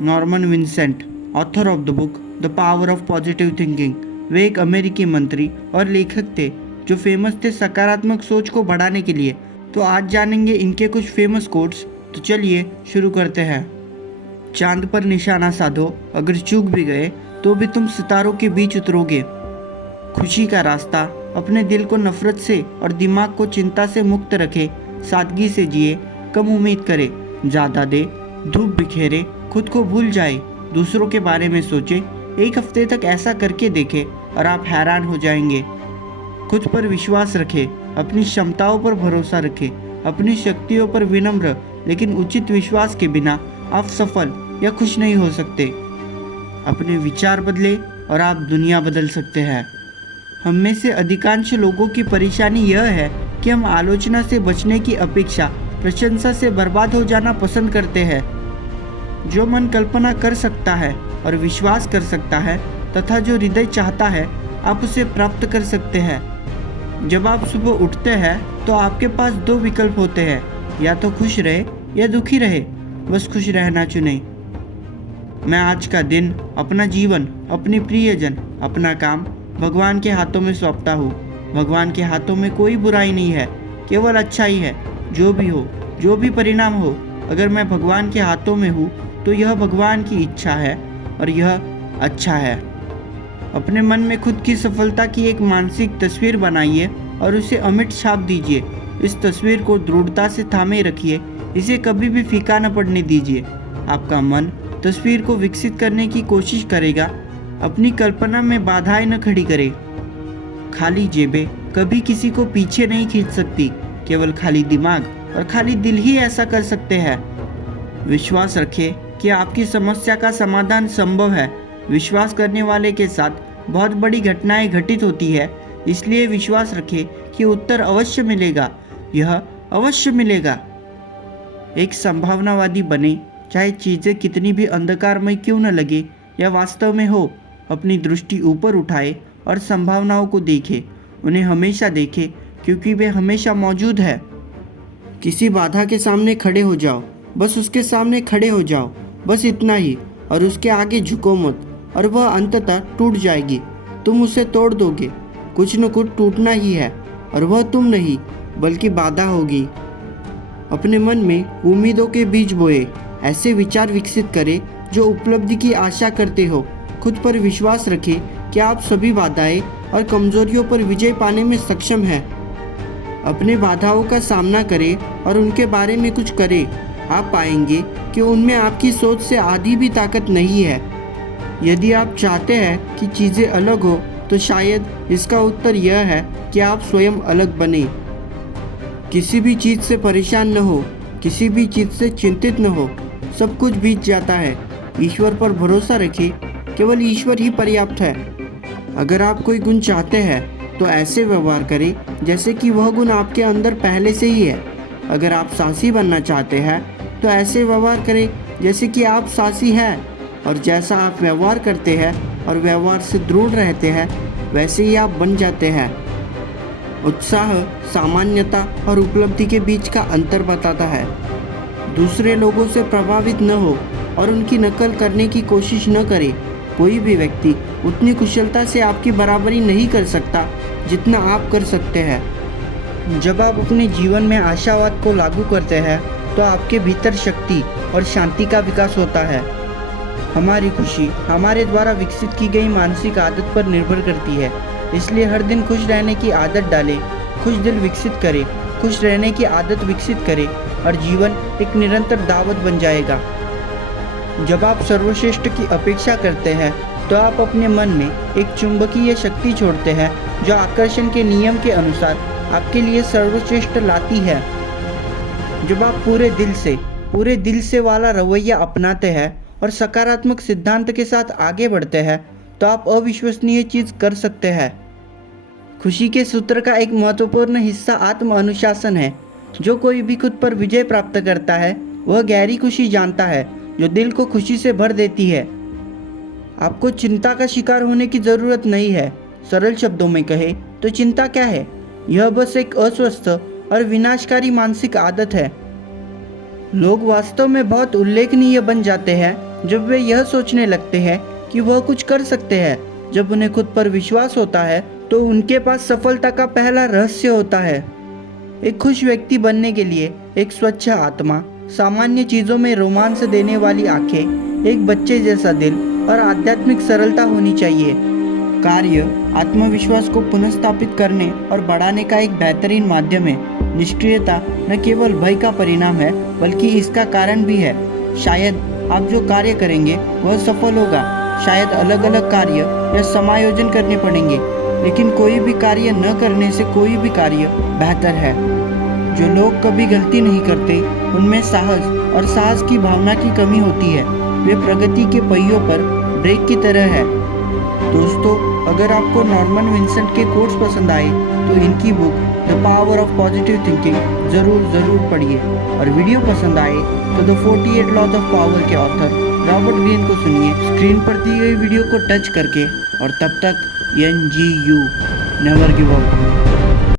Norman Vincent, author of the book the power of positive thinking, वे एक अमेरिकी मंत्री और लेखक थे जो फेमस थे सकारात्मक सोच को बढ़ाने के लिए। तो आज जानेंगे इनके कुछ फेमस कोट्स। तो चलिए शुरू करते हैं। चांद पर निशाना साधो, अगर चूक भी गए तो भी तुम सितारों के बीच उतरोगे। खुशी का रास्ता, अपने दिल को नफरत से और दिमाग को चिंता से मुक्त रखे, सादगी से जिए, कम उम्मीद करे, ज़्यादा दे, धूप बिखेरे, खुद को भूल जाए, दूसरों के बारे में सोचे, एक हफ्ते तक ऐसा करके देखे और आप हैरान हो जाएंगे। खुद पर विश्वास रखे, अपनी क्षमताओं पर भरोसा रखे, अपनी शक्तियों पर विनम्र लेकिन उचित विश्वास के बिना आप सफल या खुश नहीं हो सकते। अपने विचार बदले और आप दुनिया बदल सकते हैं। हम में से अधिकांश लोगों की परेशानी यह है कि हम आलोचना से बचने की अपेक्षा प्रशंसा से बर्बाद हो जाना पसंद करते हैं। जो मन कल्पना कर सकता है और विश्वास कर सकता है तथा जो हृदय चाहता है, आप उसे प्राप्त कर सकते हैं। जब आप सुबह उठते हैं तो आपके पास दो विकल्प होते हैं, या तो खुश रहे या दुखी रहे, बस खुश रहना चुनें। मैं आज का दिन, अपना जीवन, अपनी प्रियजन, अपना काम भगवान के हाथों में सौंपता हूँ। भगवान के हाथों में कोई बुराई नहीं है, केवल अच्छा ही है। जो भी हो, जो भी परिणाम हो, अगर मैं भगवान के हाथों में हूँ तो यह भगवान की इच्छा है और यह अच्छा है। अपने मन में खुद की सफलता की एक मानसिक तस्वीर बनाइए और उसे अमिट छाप दीजिए। इस तस्वीर को दृढ़ता से थामे रखिए, इसे कभी भी फीका न पड़ने दीजिए। आपका मन तस्वीर को विकसित करने की कोशिश करेगा, अपनी कल्पना में बाधाएं न खड़ी करे। खाली जेबें कभी किसी को पीछे नहीं खींच सकती, केवल खाली दिमाग और खाली दिल ही ऐसा कर सकते हैं। विश्वास रखें कि आपकी समस्या का समाधान संभव है। विश्वास करने वाले के साथ बहुत बड़ी घटनाएं घटित होती है, इसलिए विश्वास रखें कि उत्तर अवश्य मिलेगा, यह अवश्य मिलेगा। एक संभावनावादी बने, चाहे चीज़ें कितनी भी अंधकारमय क्यों न लगे या वास्तव में हो। अपनी दृष्टि ऊपर उठाए और संभावनाओं को देखे, उन्हें हमेशा देखे क्योंकि वे हमेशा मौजूद है। किसी बाधा के सामने खड़े हो जाओ, बस उसके सामने खड़े हो जाओ, बस इतना ही, और उसके आगे झुको मत, और वह अंततः टूट जाएगी। तुम उसे तोड़ दोगे, कुछ न कुछ टूटना ही है, और वह तुम नहीं बल्कि बाधा होगी। अपने मन में उम्मीदों के बीज बोए, ऐसे विचार विकसित करें जो उपलब्धि की आशा करते हो। खुद पर विश्वास रखें कि आप सभी बाधाएं और कमजोरियों पर विजय पाने में सक्षम हैं। अपने बाधाओं का सामना करें और उनके बारे में कुछ करें। आप पाएंगे कि उनमें आपकी सोच से आधी भी ताकत नहीं है। यदि आप चाहते हैं कि चीज़ें अलग हो तो शायद इसका उत्तर यह है कि आप स्वयं अलग बने। किसी भी चीज़ से परेशान न हो, किसी भी चीज़ से चिंतित न हो, सब कुछ बीत जाता है। ईश्वर पर भरोसा रखिए, केवल ईश्वर ही पर्याप्त है। अगर आप कोई गुण चाहते हैं तो ऐसे व्यवहार करें जैसे कि वह गुण आपके अंदर पहले से ही है। अगर आप साहसी बनना चाहते हैं तो ऐसे व्यवहार करें जैसे कि आप साहसी हैं, और जैसा आप व्यवहार करते हैं और व्यवहार से दृढ़ रहते हैं वैसे ही आप बन जाते हैं। उत्साह सामान्यता और उपलब्धि के बीच का अंतर बताता है। दूसरे लोगों से प्रभावित न हो और उनकी नकल करने की कोशिश न करें। कोई भी व्यक्ति उतनी कुशलता से आपकी बराबरी नहीं कर सकता जितना आप कर सकते हैं। जब आप अपने जीवन में आशावाद को लागू करते हैं तो आपके भीतर शक्ति और शांति का विकास होता है। हमारी खुशी हमारे द्वारा विकसित की गई मानसिक आदत पर निर्भर करती है, इसलिए हर दिन खुश रहने की आदत डालें, खुश दिल विकसित करें, खुश रहने की आदत विकसित करें और जीवन एक निरंतर दावत बन जाएगा। जब आप सर्वश्रेष्ठ की अपेक्षा करते हैं तो आप अपने मन में एक चुंबकीय शक्ति छोड़ते हैं जो आकर्षण के नियम के अनुसार आपके लिए सर्वश्रेष्ठ लाती है। जब आप पूरे दिल से वाला रवैया अपनाते हैं और सकारात्मक सिद्धांत के साथ आगे बढ़ते हैं तो आप अविश्वसनीय चीज़ कर सकते हैं। खुशी के सूत्र का एक महत्वपूर्ण हिस्सा आत्म अनुशासन है। जो कोई भी खुद पर विजय प्राप्त करता है वह गहरी खुशी जानता है जो दिल को खुशी से भर देती है। आपको चिंता का शिकार होने की ज़रूरत नहीं है। सरल शब्दों में कहे तो चिंता क्या है? यह बस एक अस्वस्थ और विनाशकारी मानसिक आदत है। लोग वास्तव में बहुत उल्लेखनीय बन जाते हैं जब वे यह सोचने लगते हैं कि वह कुछ कर सकते हैं। जब उन्हें खुद पर विश्वास होता है तो उनके पास सफलता का पहला रहस्य होता है। एक खुश व्यक्ति बनने के लिए एक स्वच्छ आत्मा, सामान्य चीज़ों में रोमांच देने वाली आंखें, एक बच्चे जैसा दिल और आध्यात्मिक सरलता होनी चाहिए। कार्य आत्मविश्वास को पुनर्स्थापित करने और बढ़ाने का एक बेहतरीन माध्यम है। निष्क्रियता न केवल भय का परिणाम है बल्कि इसका कारण भी है। शायद आप जो कार्य करेंगे वह सफल होगा, शायद अलग अलग कार्य या समायोजन करने पड़ेंगे, लेकिन कोई भी कार्य न करने से कोई भी कार्य बेहतर है। जो लोग कभी गलती नहीं करते उनमें साहस और साहस की भावना की कमी होती है। वे प्रगति के पहियों पर ब्रेक की तरह है। दोस्तों, अगर आपको नॉर्मन विंसेंट के कोट्स पसंद आए तो इनकी book the power of positive thinking ज़रूर पढ़िए। और वीडियो पसंद आए तो द 48 लॉज ऑफ पावर के ऑथर रॉबर्ट ग्रीन को सुनिए स्क्रीन पर दी गई वीडियो को टच करके। और तब तक NGU, नेवर गिव अप।